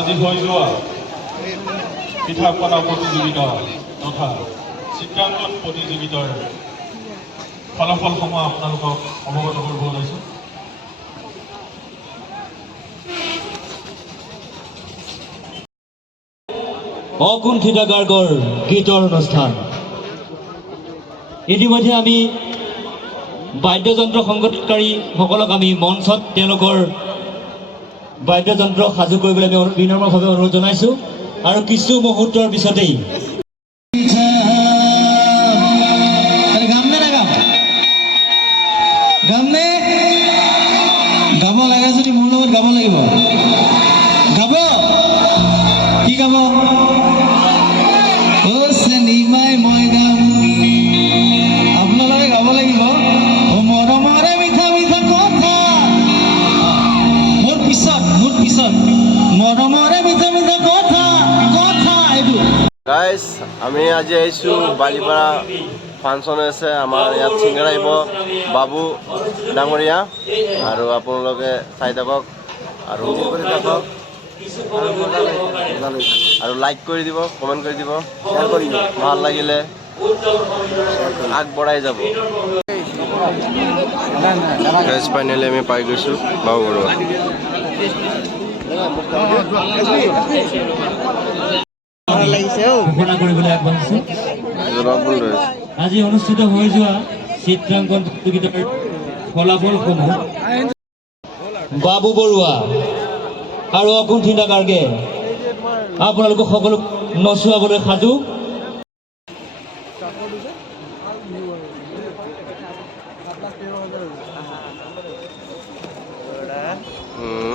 আজি হৈ যোৱা পিঠা পনা প্ৰতিযোগিতা তথা চিত্ৰাংকন প্ৰতিযোগিতাৰ ফলাফলসমূহ আপোনালোকক অৱগত কৰিব ওলাইছোঁ। অকুণ্ঠিত গাৰ্গৰ গীতৰ অনুষ্ঠান। ইতিমধ্যে আমি বাদ্যযন্ত্ৰ সংগীতকাৰীসকলক আমি মঞ্চত তেওঁলোকৰ বাদ্যযন্ত্ৰ সাজু কৰিবলৈ আমি বিনম্ৰভাৱে অনুৰোধ জনাইছোঁ আৰু কিছু মুহূৰ্তৰ পিছতেই গাব লাগে যদি মোৰ লগত গাব লাগিব। গাব কি গাব? চেনিমাই মই গাম, আপোনালোকে গাব লাগিব। মৰমৰে মিঠা মিঠা কথা, মোৰ পিছত মৰমৰে মিঠা মিঠা কথা কথা এইটো। গাইজ আমি আজি আহিছোঁ বালিপাৰা ফাংচন আছে আমাৰ ইয়াত ছিংগাৰ আহিব বাবু ডাঙৰীয়া আৰু আপোনালোকে চাই থাকক আৰু আৰু লাইক কৰি দিব, কমেণ্ট কৰি দিব, শ্বেয়াৰ কৰি দিব। ভাল লাগিলে আগবঢ়াই যাব। গাইজ ফাইনেলি আমি পাই গৈছোঁ বাবু বৰুৱা। ঘোষণা কৰিবলৈ আগবাঢ়িছোঁ। আজি অনুষ্ঠিত হৈ যোৱা চিত্ৰাংকন প্ৰতিযোগিতাৰ ফলাফলসমূহ বাবু বৰুৱা আৰু অকুণ্ঠিত গাৰ্গে আপোনালোকক সকলো নচুৱাবলৈ সাজু। হুম